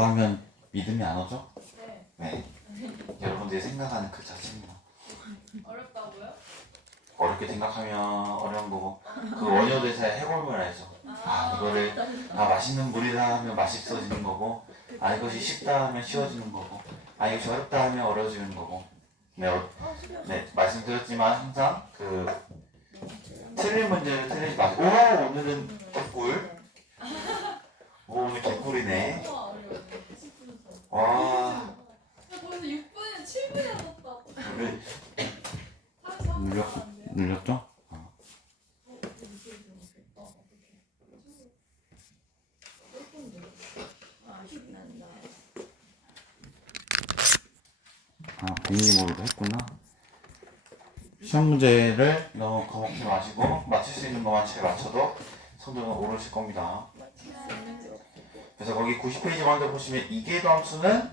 하면 믿음이 안 오죠? 네. 네. 여러분들이 생각하는 그 자체입니다. 어렵다고요? 어렵게 생각하면 어려운 거고 그 원효 대사의 해골물 알죠? 이거를 맛있는 물이라 하면 맛있어지는 거고 이것이 쉽다 하면 쉬워지는 거고 이것이 어렵다 하면 어려워지는 거고 네, 말씀드렸지만 항상 그 틀린 문제를 틀리지 마시고 오늘은 개꿀 오늘 개꿀이네. 와 벌써 6분에 7분에 넘었다. 눌렸죠? 비밀 모드도 했구나. 시험 문제를 너무 겁먹지 마시고 맞출 수 있는 것만 잘 맞춰도 성적은 오르실 겁니다. 그래서 거기 90페이지 먼저 보시면 이계함수는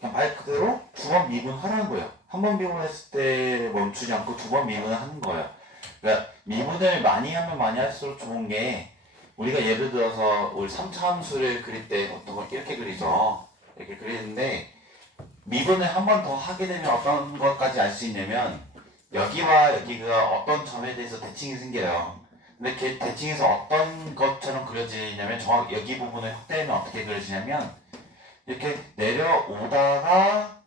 그냥 말 그대로 두 번 미분하라는 거예요. 한 번 미분했을 때 멈추지 않고 두 번 미분을 하는 거예요. 그러니까 미분을 많이 하면 많이 할수록 좋은 게 우리가 예를 들어서 우리 3차 함수를 그릴 때 보통 걸 이렇게 그리죠. 이렇게 그리는데 미분을 한 번 더 하게 되면 어떤 것까지 알 수 있냐면 여기와 여기가 어떤 점에 대해서 대칭이 생겨요. 근데 그 대칭에서 어떤 것처럼 그려지냐면 정확히 여기 부분을 확대하면 어떻게 그려지냐면 이렇게 내려오다가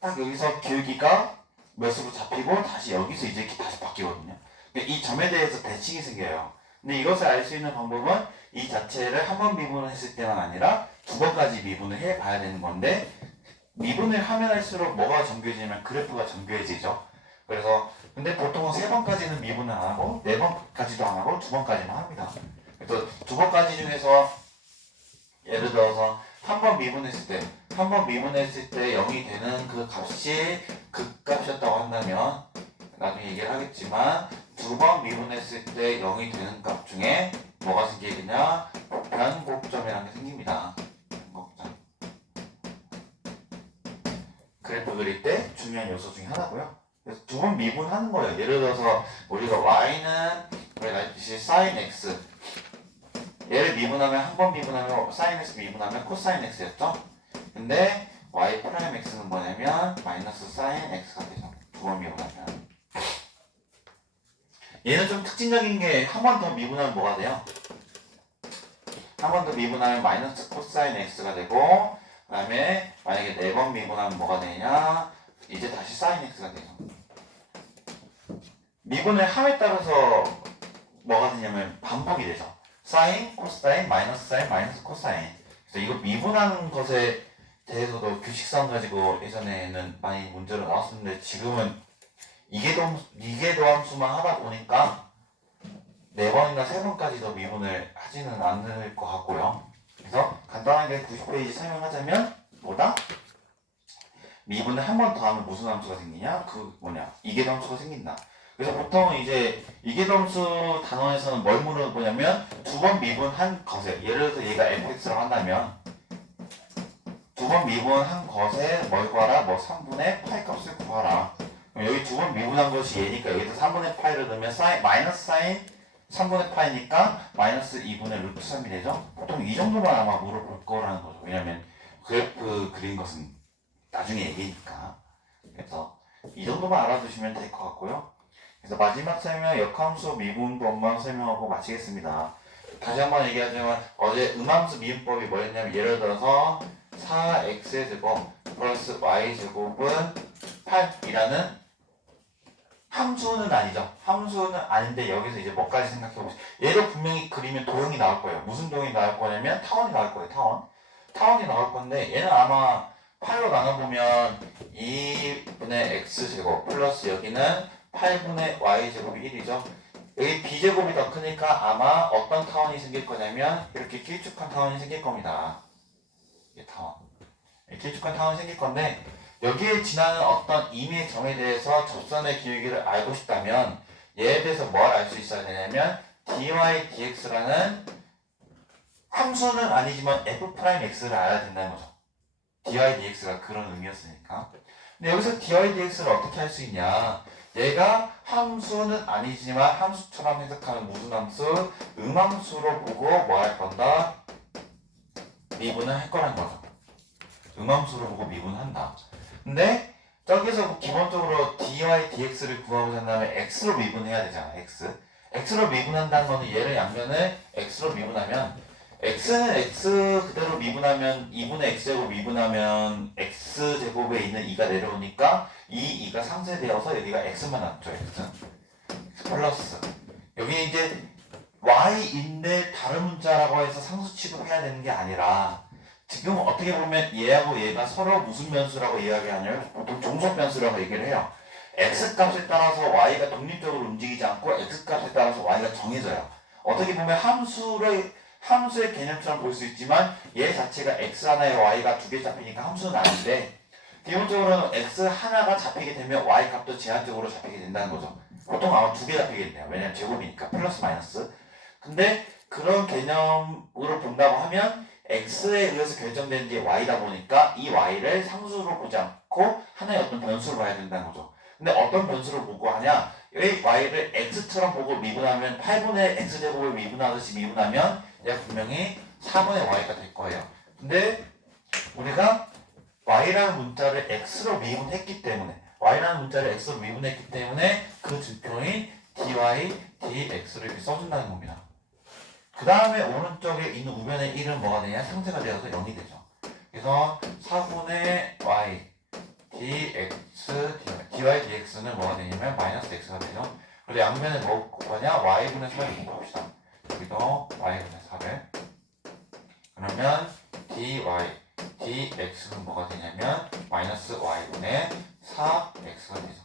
딱 여기서 기울기가 몇으로 잡히고 다시 여기서 이제 이렇게 다시 바뀌거든요. 이 점에 대해서 대칭이 생겨요. 근데 이것을 알 수 있는 방법은 이 자체를 한 번 미분을 했을 때만 아니라 두 번까지 미분을 해 봐야 되는 건데 미분을 하면 할수록 뭐가 정교해지냐면 그래프가 정교해지죠. 그래서 근데 보통은 세 번까지는 미분을 안 하고 네 번까지도 안 하고 두 번까지만 합니다. 그래서 두 번까지 중에서 예를 들어서 한 번 미분했을 때 0이 되는 그 값이 극값이었다고 한다면 나중에 얘기를 하겠지만 두 번 미분했을 때 0이 되는 값 중에 뭐가 생기느냐 변곡점이라는 게 생깁니다. 변곡점. 그래프 그릴 때 중요한 요소 중에 하나고요. 그래서 두 번 미분하는 거예요. 예를 들어서 우리가 y는 sin x 얘를 미분하면 한 번 미분하면 sin x 미분하면 코사인 x였죠. 근데 y 프라임 x는 뭐냐면 마이너스 sin x가 되죠. 두 번 미분하면 얘는 좀 특징적인 게 한 번 더 미분하면 뭐가 돼요? 한 번 더 미분하면 마이너스 코사인 x가 되고 그 다음에 만약에 네 번 미분하면 뭐가 되냐 이제 다시 sin x가 돼요. 미분을 함에 따라서 뭐가 되냐면 반복이 되죠. 사인, 코사인, 마이너스 사인, 마이너스 코사인. 그래서 이거 미분하는 것에 대해서도 규칙상 가지고 예전에는 많이 문제로 나왔었는데 지금은 이계도함수만 하다 보니까 4번이나 3번까지 더 미분을 하지는 않을 것 같고요. 그래서 간단하게 90페이지 설명하자면 뭐다? 미분을 한 번 더 하면 무슨 함수가 생기냐? 이계도함수가 생긴다. 그래서 보통 이제 이계도함수 단원에서는 뭘 물어보냐면 두 번 미분한 것에 예를 들어서 얘가 fx라고 한다면 두 번 미분한 것에 뭘 구하라? 3분의 파이 값을 구하라. 그럼 여기 두 번 미분한 것이 얘니까 여기서 3분의 파이를 넣으면 마이너스 사인 3분의 파이니까 마이너스 2분의 루트 3이 되죠. 보통 이 정도만 아마 물어볼 거라는 거죠. 왜냐면 그래프 그린 것은 나중에 얘기니까. 그래서 이 정도만 알아두시면 될 것 같고요. 그래서 마지막 설명 역함수 미분법만 설명하고 마치겠습니다. 다시 한번 얘기하자면 어제 음함수 미분법이 뭐였냐면 예를 들어서 4x제곱 플러스 y제곱은 8이라는 함수는 아니죠. 함수는 아닌데 여기서 이제 뭐까지 생각해보세요. 얘도 분명히 그리면 도형이 나올 거예요. 무슨 도형이 나올 거냐면 타원이 나올 거예요. 타원이 나올 건데 얘는 아마 8로 나눠보면 2분의 x제곱 플러스 여기는 8분의 y제곱이 1이죠. 여기 b제곱이 더 크니까 아마 어떤 타원이 생길 거냐면 이렇게 길쭉한 타원이 생길 겁니다. 이 타원. 길쭉한 타원이 생길 건데 여기에 지나는 어떤 임의의 점에 대해서 접선의 기울기를 알고 싶다면 얘에 대해서 뭘 알 수 있어야 되냐면 dy dx라는 함수는 아니지만 f'x를 알아야 된다는 거죠. dy dx가 그런 의미였으니까. 근데 여기서 dy dx를 어떻게 할 수 있냐? 얘가 함수는 아니지만 함수처럼 해석하는 무슨 함수? 음함수로 보고 뭐 할 건다? 미분을 할 거란 거죠. 음함수로 보고 미분한다. 근데 저기서 기본적으로 dy dx를 구하고자 한다면 x로 미분해야 되잖아. x로 미분한다는 거는 얘를 양면을 x로 미분하면 x는 x 그대로 미분하면 2분의 x제곱 미분하면 x제곱에 있는 2가 내려오니까 이 2가 상쇄되어서 여기가 x만 남죠. x 플러스 여기 이제 y인데 다른 문자라고 해서 상수 취급해야 되는 게 아니라 지금 어떻게 보면 얘하고 얘가 서로 무슨 변수라고 이야기하냐면 보통 종속 변수라고 얘기를 해요. x 값에 따라서 y가 독립적으로 움직이지 않고 x 값에 따라서 y가 정해져요. 어떻게 보면 함수의 개념처럼 볼 수 있지만 얘 자체가 x 하나에 y가 두 개 잡히니까 함수는 아닌데 기본적으로는 x 하나가 잡히게 되면 y 값도 제한적으로 잡히게 된다는 거죠. 보통 아마 두 개 잡히겠네요. 왜냐면 제곱이니까 플러스 마이너스. 근데 그런 개념으로 본다고 하면 x에 의해서 결정된 게 y다 보니까 이 y를 상수로 보지 않고 하나의 어떤 변수로 봐야 된다는 거죠. 근데 어떤 변수를 보고 하냐? 왜 y를 x처럼 보고 미분하면 8분의 x제곱을 미분하듯이 미분하면 얘가 분명히 4분의 y가 될 거예요. 근데 우리가 y라는 문자를 x로 미분했기 때문에 그 증표인 dy, dx를 이렇게 써준다는 겁니다. 그 다음에 오른쪽에 있는 우변의 1은 뭐가 되냐? 상쇄가 되어서 0이 되죠. 그래서 4분의 y dx dy dx는 뭐가 되냐면 마이너스 x가 되죠. 그리고 양면에 뭐 곱하냐? y분의 4를 곱합시다. 여기도 y분의 4를 그러면 dy dx는 뭐가 되냐면 마이너스 y분의 4x가 되죠.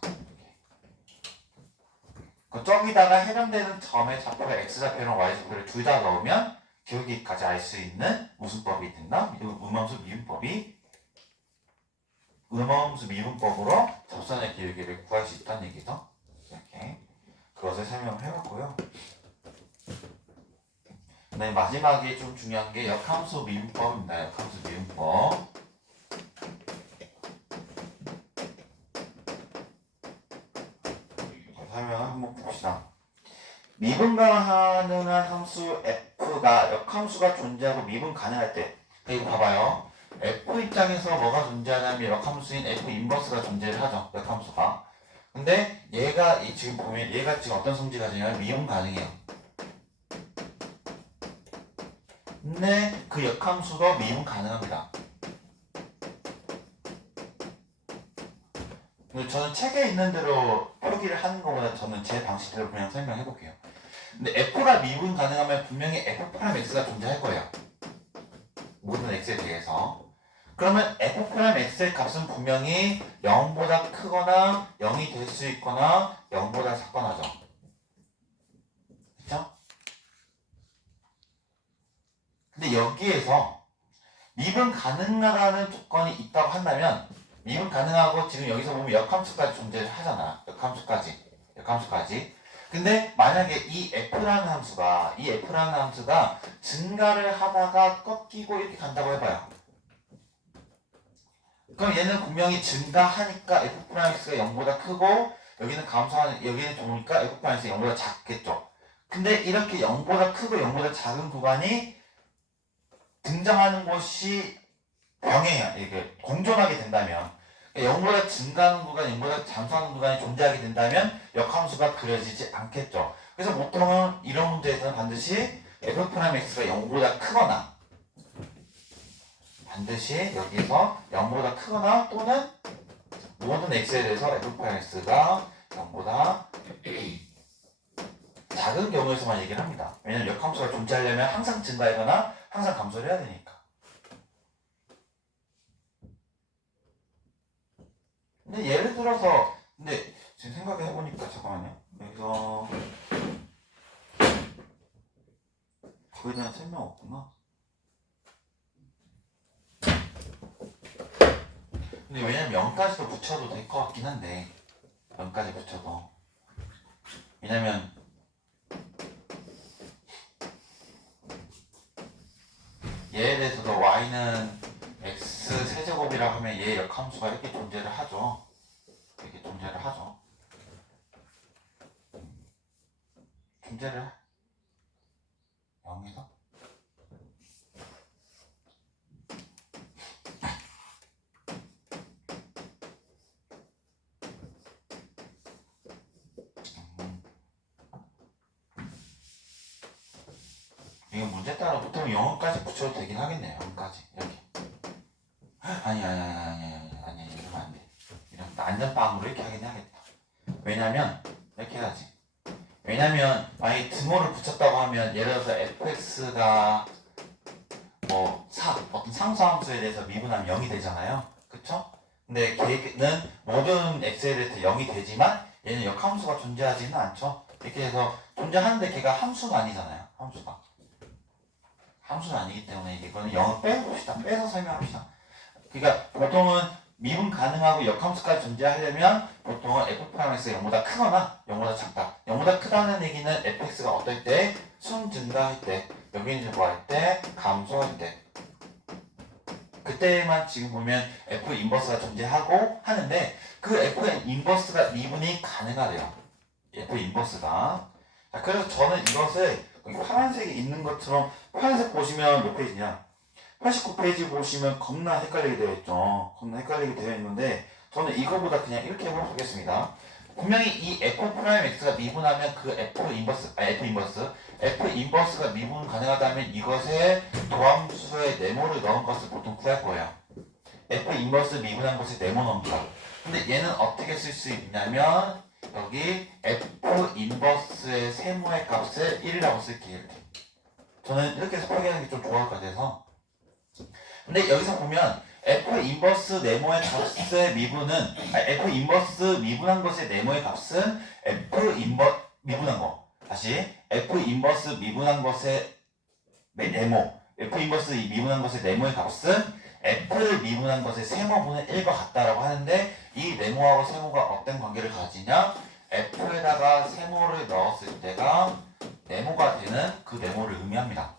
저기다가 해당되는 점의 좌표가 x좌표랑 y좌표를 둘 다 넣으면 기울기까지 알 수 있는 무슨 법이 된다? 음함수 미분법으로 접선의 기울기를 구할 수 있다는 얘기죠. 이렇게 그것을 설명을 해봤고요. 네, 마지막에 좀 중요한 게 역함수 미분법입니다. 역함수 미분법. 설명을 한번 봅시다. 미분 가능한 함수 f가 역함수가 존재하고 미분 가능할 때 이거 봐봐요. f 입장에서 뭐가 존재하냐면 역함수인 f 인버스가 존재를 하죠. 역함수가. 근데 얘가 지금 보면 얘가 지금 어떤 성질을 가지냐면 미분 가능해요. 근데 그 역함수도 미분 가능합니다. 저는 책에 있는 대로 표기를 하는 것보다 저는 제 방식대로 그냥 설명해 볼게요. 근데 f가 미분 가능하면 분명히 f'x가 존재할 거예요. 모든 x에 대해서. 그러면 f'x의 값은 분명히 0보다 크거나 0이 될 수 있거나 0보다 작거나죠. 그쵸? 근데 여기에서 미분 가능하다는 조건이 있다고 한다면 미분 가능하고 지금 여기서 보면 역함수까지 존재를 하잖아. 역함수까지. 근데 만약에 이 f라는 함수가 증가를 하다가 꺾이고 이렇게 간다고 해봐요. 그럼 얘는 분명히 증가하니까 f'x가 0보다 크고 여기는 감소하는 여기는 좋으니까 f'x가 0보다 작겠죠. 근데 이렇게 0보다 크고 0보다 작은 구간이 등장하는 곳이 병행해요. 이게 공존하게 된다면 0보다 증가하는 구간, 0보다 감소하는 구간이 존재하게 된다면 역함수가 그려지지 않겠죠. 그래서 보통은 이런 문제에서는 반드시 f'x가 0보다 크거나 반드시 여기서 0보다 크거나 또는 모든 x에 대해서 f'x가 0보다 작은 경우에서만 얘기를 합니다. 왜냐면 역함수가 존재하려면 항상 증가하거나 항상 감소를 해야 되니까. 근데 예를 들어서 근데 지금 생각을 해보니까 잠깐만요. 여기서 거기에 대한 설명 없구나. 근데 왜냐면 0까지도 붙여도 될 것 같긴 한데 0까지 붙여도 왜냐면 얘에 대해서도 y는 x 세제곱이라고 하면 얘의 역함수가 이렇게 존재를 하죠. 존재를 0에서 이건 문제 따라 보통 0까지 붙여도 되긴 하겠네요. 0까지 여기. 아니 이러면 안 돼. 이러면 안전빵으로 이렇게 하긴 하겠다. 왜냐면 이렇게 해야지. 왜냐면 만약에 등호를 붙였다고 하면 예를 들어서 fx가 뭐 어떤 상수함수에 대해서 미분하면 0이 되잖아요. 그쵸? 근데 걔는 모든 x에 대해서 0이 되지만 얘는 역함수가 존재하지는 않죠. 이렇게 해서 존재하는데 걔가 함수가 아니잖아요. 함수는 아니기 때문에 이거는 0을 빼봅시다. 빼서 설명합시다. 그러니까 보통은 미분 가능하고 역함수까지 존재하려면 보통은 f'x가 0보다 크거나 0보다 작다. 0보다 크다는 얘기는 fx가 어떨 때? 순 증가할 때, 여기는 이제 뭐 할 때? 감소할 때. 그때만 지금 보면 f 인버스가 존재하고 하는데 그 f 인버스가 미분이 가능하대요. f 인버스가. 자, 그래서 저는 이것을 여기 파란색이 있는 것처럼 파란색 보시면 몇 페이지냐? 89페이지 보시면 겁나 헷갈리게 되어 있죠. 겁나 헷갈리게 되어 있는데 저는 이거보다 그냥 이렇게 해보겠습니다. 분명히 이 f'x가 미분하면 그 f 인버스가 미분 가능하다면 이것에 도함수의 네모를 넣은 것을 보통 구할 거예요. f 인버스 미분한 것에 네모 넣는다. 근데 얘는 어떻게 쓸 수 있냐면 여기 f 인버스의 세모의 값을 1이라고 쓸게요. 이렇게. 저는 이렇게 해서 표기하는 게 좀 좋을 것 같아서. 근데 여기서 보면 f 인버스 네모의 값의 미분은 f 인버스 미분한 것의 네모의 값은 미분한 거 다시 f 인버스 미분한 것의 네모 f 인버스 미분한 것의 네모의 값은 f를 미분한 것의 세모분의 1과 같다라고 하는데 이 네모하고 세모가 어떤 관계를 가지냐 f에다가 세모를 넣었을 때가 네모가 되는 그 네모를 의미합니다.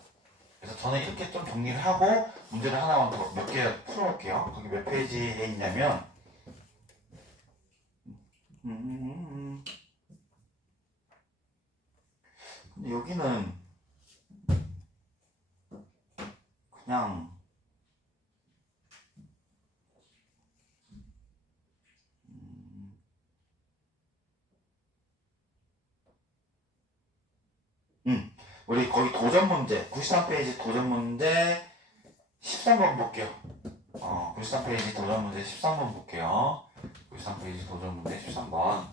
그래서 저는 이렇게 좀 정리를 하고 문제를 하나만 더 몇 개 풀어볼게요. 거기 몇 페이지에 있냐면 근데 여기는 그냥 우리 거기 도전 문제 93페이지 도전 문제 13번 볼게요. 93페이지 도전 문제 13번 볼게요. 93페이지 도전 문제 13번.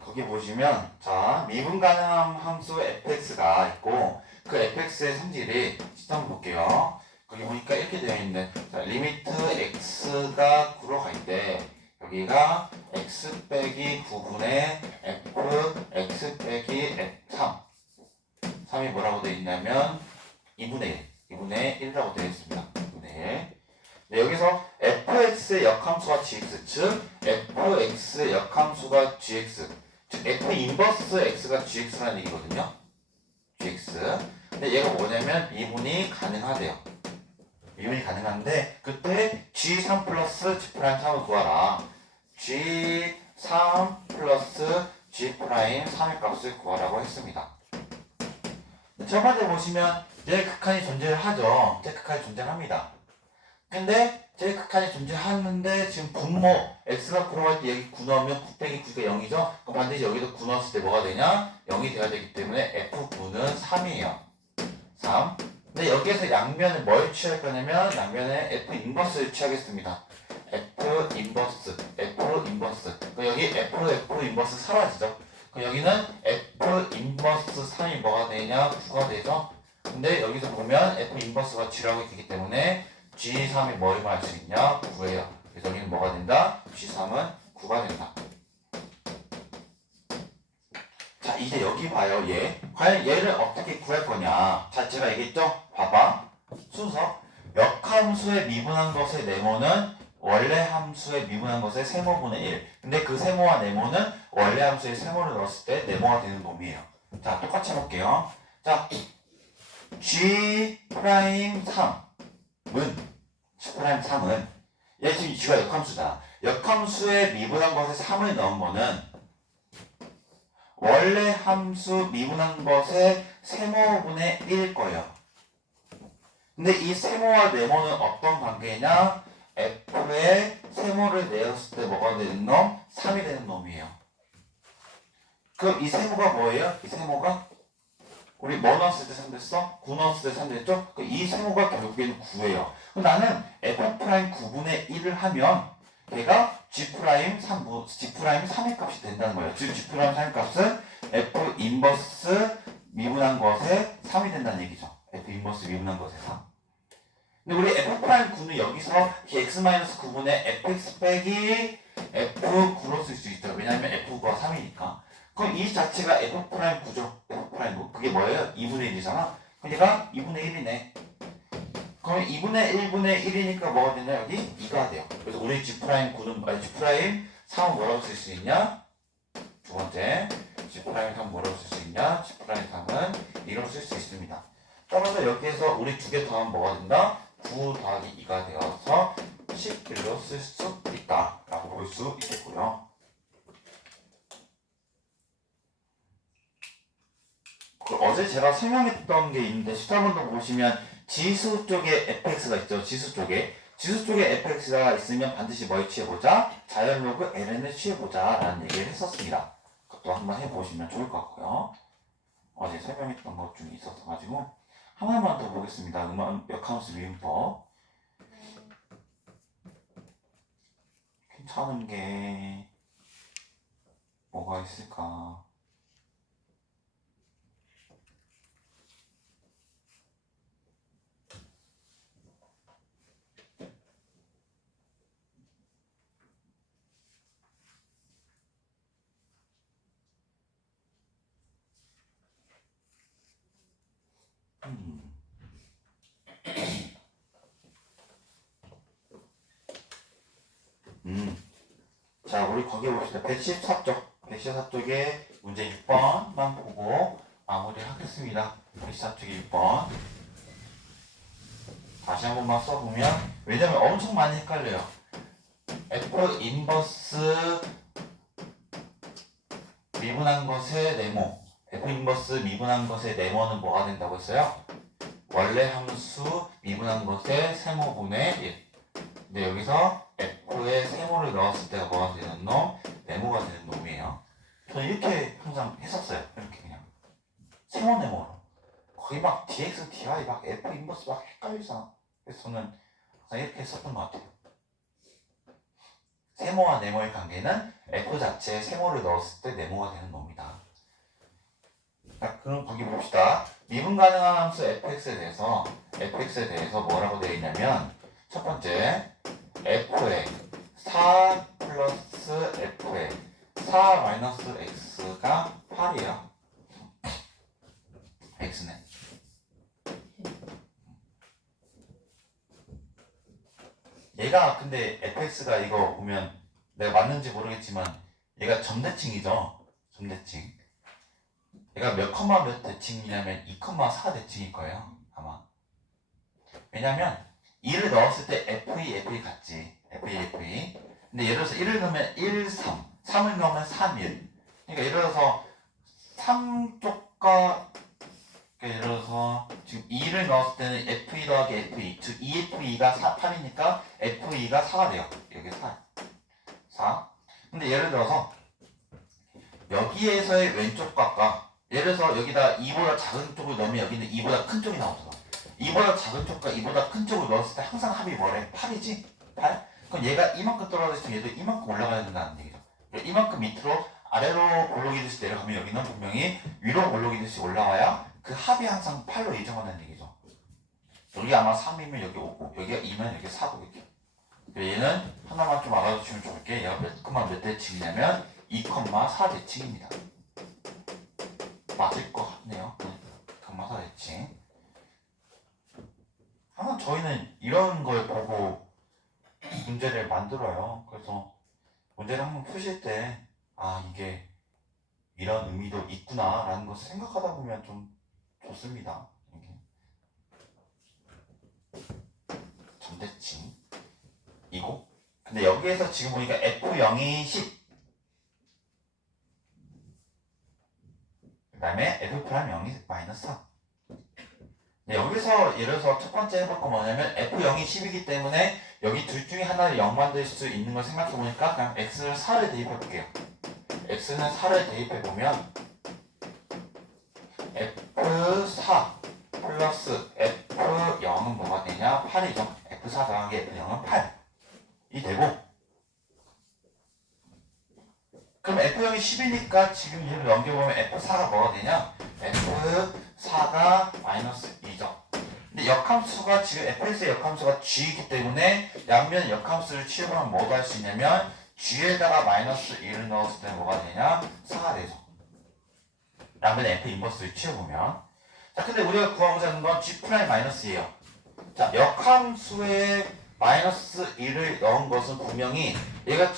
거기 보시면 자 미분 가능한 함수 fx가 있고 그 fx의 성질이 13번 볼게요. 거기 보니까 이렇게 되어 있는데 자, 리미트 x가 9로 갈 때 여기가 x 빼기 9분의 f x 빼기 3 3이 뭐라고 되어 있냐면 2분의 1이라고 되어 있습니다. 2분의 1. 네, 여기서 fx의 역함수가 gx 즉 fx의 역함수가 gx 즉 f 인버스 x가 gx라는 얘기거든요. gx 근데 얘가 뭐냐면 미분이 가능하대요. 미분이 가능한데 그때 G3 플러스 G'3을 구하라. G3 플러스 G'3의 값을 구하라고 했습니다. 첫 번째 보시면 제일극한이 존재를 하죠. 제일극한이 존재합니다. 근데 제일극한이 존재하는데 지금 분모 x가 9로 갈 때 여기 9 넣으면 9 빼기 9가 0이죠? 그럼 반드시 여기도 9 넣었을 때 뭐가 되냐? 0이 돼야 되기 때문에 F9는 3이에요. 3. 근데 여기에서 양면을 뭘 취할 거냐면 양면에 F 인버스를 취하겠습니다. F 인버스. 여기 F 인버스 사라지죠. 여기는 F 인버스 3이 뭐가 되냐? 9가 되죠. 근데 여기서 보면 F 인버스가 G라고 되기 때문에 G3이 뭘 말할 수 있냐? 9예요. 그래서 여기는 뭐가 된다? G3은 9가 된다. 자 이제 여기 봐요. 얘 과연 얘를 어떻게 구할 거냐. 자 제가 얘기했죠. 봐봐 순서 역함수의 미분한 것의 네모는 원래 함수의 미분한 것의 세모분의 1 근데 그 세모와 네모는 원래 함수의 세모를 넣었을 때 네모가 되는 놈이에요. 자 똑같이 해볼게요. 자 G'3은 얘 지금 G가 역함수잖아. 역함수의 미분한 것에 3을 넣은 거는 원래 함수 미분한 것의 세모분의 1일 거예요. 근데 이 세모와 네모는 어떤 관계냐? F의 세모를 내었을 때 뭐가 되는 놈? 3이 되는 놈이에요. 그럼 이 세모가 뭐예요? 이 세모가 우리 뭐 넣었을 때 3 됐어? 9 넣었을 때 3 됐죠? 이 세모가 결국에는 9예요. 나는 F'9분의 1을 하면 걔가 G'3의 값이 된다는 거예요. 즉 G'3의 값은 F 인버스 미분한 것의 3이 된다는 얘기죠. F 인버스 미분한 것의 3. 근데 우리 F'9는 여기서 X-9분의 fx 빼기 F9로 쓸 수 있죠. 왜냐하면 F9가 3이니까. 그럼 이 자체가 F'9죠. F'9. 그게 뭐예요? 2분의 1이잖아. 그러니까 2분의 1이네. 그럼 2분의 1분의 1이니까 뭐가 되냐? 여기 2가 돼요. 그래서 우리 G'9는, G'3은 뭐라고 쓸 수 있냐? 두 번째. G'3은 뭐라고 쓸 수 있냐? G'3은 2로 쓸 수 있습니다. 따라서 여기에서 우리 두 개 더하면 뭐가 된다? 9 더하기 2가 되어서 11로 쓸 수 있다. 라고 볼 수 있겠고요. 어제 제가 설명했던 게 있는데 시타번도 보시면 지수 쪽에 fx가 있죠. 지수 쪽에 fx가 있으면 반드시 뭘 취해보자? 자연로그 ln을 취해보자 라는 얘기를 했었습니다. 그것도 한번 해보시면 좋을 것 같고요. 어제 설명했던 것 중에 있었어가지고 하나만 더 보겠습니다. 역함수 미분법. 괜찮은 게 뭐가 있을까? 자, 우리 거기 봅시다. 114쪽에 문제 6번만 보고 마무리 하겠습니다. 114쪽에 6번. 다시 한 번만 써보면, 왜냐면 엄청 많이 헷갈려요. F 인버스 미분한 것의 네모. F 인버스 미분한 것의 네모는 뭐가 된다고 했어요? 원래 함수 미분한 것의 세모분의 1. 근데 여기서 F에 세모를 넣었을 때가 뭐가 되는 놈? 네모가 되는 놈이에요. 저는 이렇게 항상 했었어요. 이렇게 그냥 세모 네모로. 거의 막 dx, dy 막 F 인버스 막 헷갈리잖아. 그래서 저는 항상 이렇게 했었던 것 같아요. 세모와 네모의 관계는 F 자체에 세모를 넣었을 때 네모가 되는 놈이다. 자, 그럼 거기 봅시다. 미분 가능한 함수 fx에 대해서 뭐라고 되어 있냐면 첫 번째 f에 4 플러스 f에 4 마이너스 x가 8이에요. x네. 얘가 근데 fx가 이거 보면 내가 맞는지 모르겠지만 얘가 점대칭이죠. 점대칭. 얘가 몇 컴마 몇 대칭이냐면 2,4 대칭일 거예요. 아마. 왜냐면 2를 넣었을 때 FE 같지. FE. 근데 예를 들어서 1을 넣으면 1, 3. 3을 넣으면 3, 1. 그러니까 예를 들어서 3쪽과 예를 들어서 지금 2를 넣었을 때는 FE 더하기 FE. 즉 EFE가 8이니까 FE가 4가 돼요. 여기 4. 근데 예를 들어서 여기에서의 왼쪽 값과 예를 들어서 여기다 2보다 작은 쪽을 넣으면 여기는 2보다 큰 쪽이 나오잖아. 2보다 작은 쪽과 2보다 큰 쪽을 넣었을 때 항상 합이 뭐래? 8이지? 8? 그럼 얘가 이만큼 떨어졌으면 얘도 이만큼 올라가야 된다는 얘기죠. 이만큼 밑으로 아래로 볼록이듯이 내려가면 여기는 분명히 위로 볼록이듯이 올라와야 그 합이 항상 8로 예정한다는 얘기죠. 여기 아마 3이면 여기 5고 여기가 2면 여기 4고 이렇게. 얘는 하나만 좀 알아두시면 좋을게. 얘가 몇 대칭이냐면 2,4 대칭입니다. 맞을 것 같네요. 2,4 대칭. 항상 저희는 이런 걸 보고 문제를 만들어요. 그래서 문제를 한번 푸실 때 아 이게 이런 의미도 있구나 라는 것을 생각하다 보면 좀 좋습니다. 이렇게. 점대칭 이고 근데 여기에서 지금 보니까 F0이 10 그 다음에 F'0이 마이너스 3 네, 여기서 예를 들어서 첫 번째 해볼 거 뭐냐면 f0이 10이기 때문에 여기 둘 중에 하나를 0 만들 수 있는 걸 생각해 보니까 그냥 x를 4를 대입해 볼게요. x는 4를 대입해 보면 f4 플러스 f0은 뭐가 되냐? 8이죠. f4 더하기 f0은 8이 되고, 그럼 f0이 10이니까 지금 얘를 넘겨보면 f4가 뭐가 되냐? f4가 마이너스 2죠. 근데 역함수가 지금 fx의 역함수가 g이기 때문에 양면 역함수를 취업하면 뭐도 할 수 있냐면 g에다가 마이너스 1을 넣었을 때 뭐가 되냐? 4가 되죠. 양면 f 인버스를 취해보면. 자, 근데 우리가 구하고자 하는 건 g 프라임 마이너스예요. 자, 역함수에 마이너스 1을 넣은 것은 분명히 얘가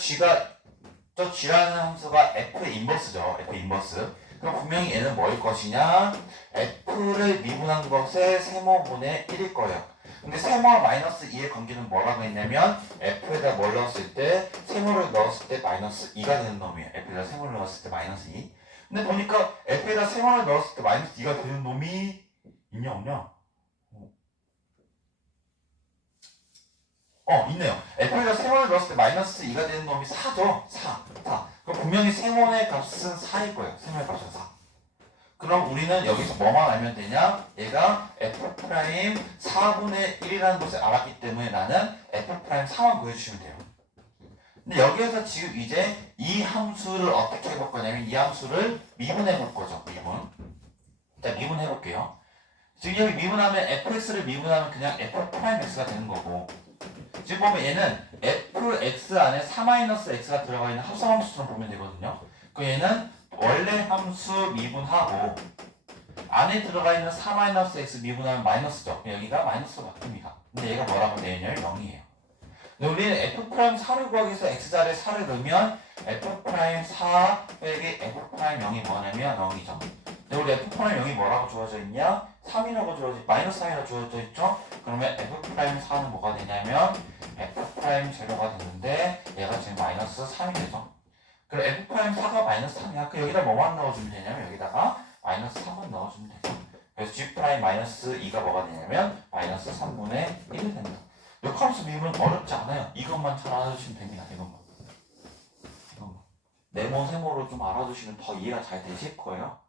저 g라는 함수가 f의 인버스죠. f 인버스. 그럼 분명히 얘는 뭐일 것이냐? f를 미분한 것의 세모분의 1일 거예요. 근데 세모와 마이너스 2의 관계는 뭐라고 했냐면 f에다 뭘 넣었을 때 세모를 넣었을 때 마이너스 2가 되는 놈이에요. f에다 세모를 넣었을 때 마이너스 2. 근데 보니까 f에다 세모를 넣었을 때 마이너스 2가 되는 놈이 있냐 없냐? 있네요. f에다 세모를 넣었을 때 마이너스 2가 되는 놈이 4죠. 4. 그럼 분명히 세모의 값은 4일 거예요. 세모의 값은 4. 그럼 우리는 여기서 뭐만 알면 되냐? 얘가 f' 4분의 1이라는 것을 알았기 때문에 나는 f'4만 구해주시면 돼요. 근데 여기에서 지금 이제 이 함수를 어떻게 해볼 거냐면 이 함수를 미분해 볼 거죠. 미분. 자, 미분해 볼게요. 지금 여기 미분하면 fx를 미분하면 그냥 f'x가 되는 거고, 지금 보면 얘는 fx 안에 4-x가 들어가 있는 합성함수처럼 보면 되거든요. 그 얘는 원래 함수 미분하고 안에 들어가 있는 4-x 미분하면 마이너스죠. 여기가 마이너스로 바뀝니다. 근데 얘가 뭐라고 되어있냐면 0이에요. 근데 우리는 f'4를 구하기 위해서 x자리에 4를 넣으면 f'4 빼기 f'0이 뭐냐면 0이죠. 근데 우리 f'0이 뭐라고 주어져 있냐? 3이라고 주어져, 마이너스 3이라고 주어져 있죠? 그러면 f'4는 뭐가 되냐면 f'0가 되는데 얘가 지금 마이너스 3이 되죠. 그럼 f'4가 마이너스 3이야. 그 여기다 뭐만 넣어주면 되냐면 여기다가 마이너스 3만 넣어주면 되죠. 그래서 g' 마이너스 2가 뭐가 되냐면 마이너스 3분의 1이 됩니다. 역함수 미분은 어렵지 않아요. 이것만 잘 알아두시면 됩니다. 이것만. 네모 세모로 좀 알아두시면 더 이해가 잘 되실 거예요.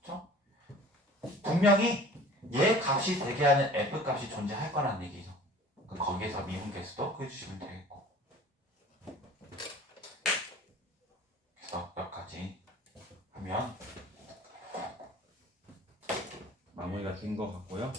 그렇죠? 분명히 얘 값이 되게 하는 f 값이 존재할 거라는 얘기죠. 그럼 거기에서 미분 개수도 구해주시면 되겠고. 그래서 여기까지 하면 마무리가 된 것 같고요.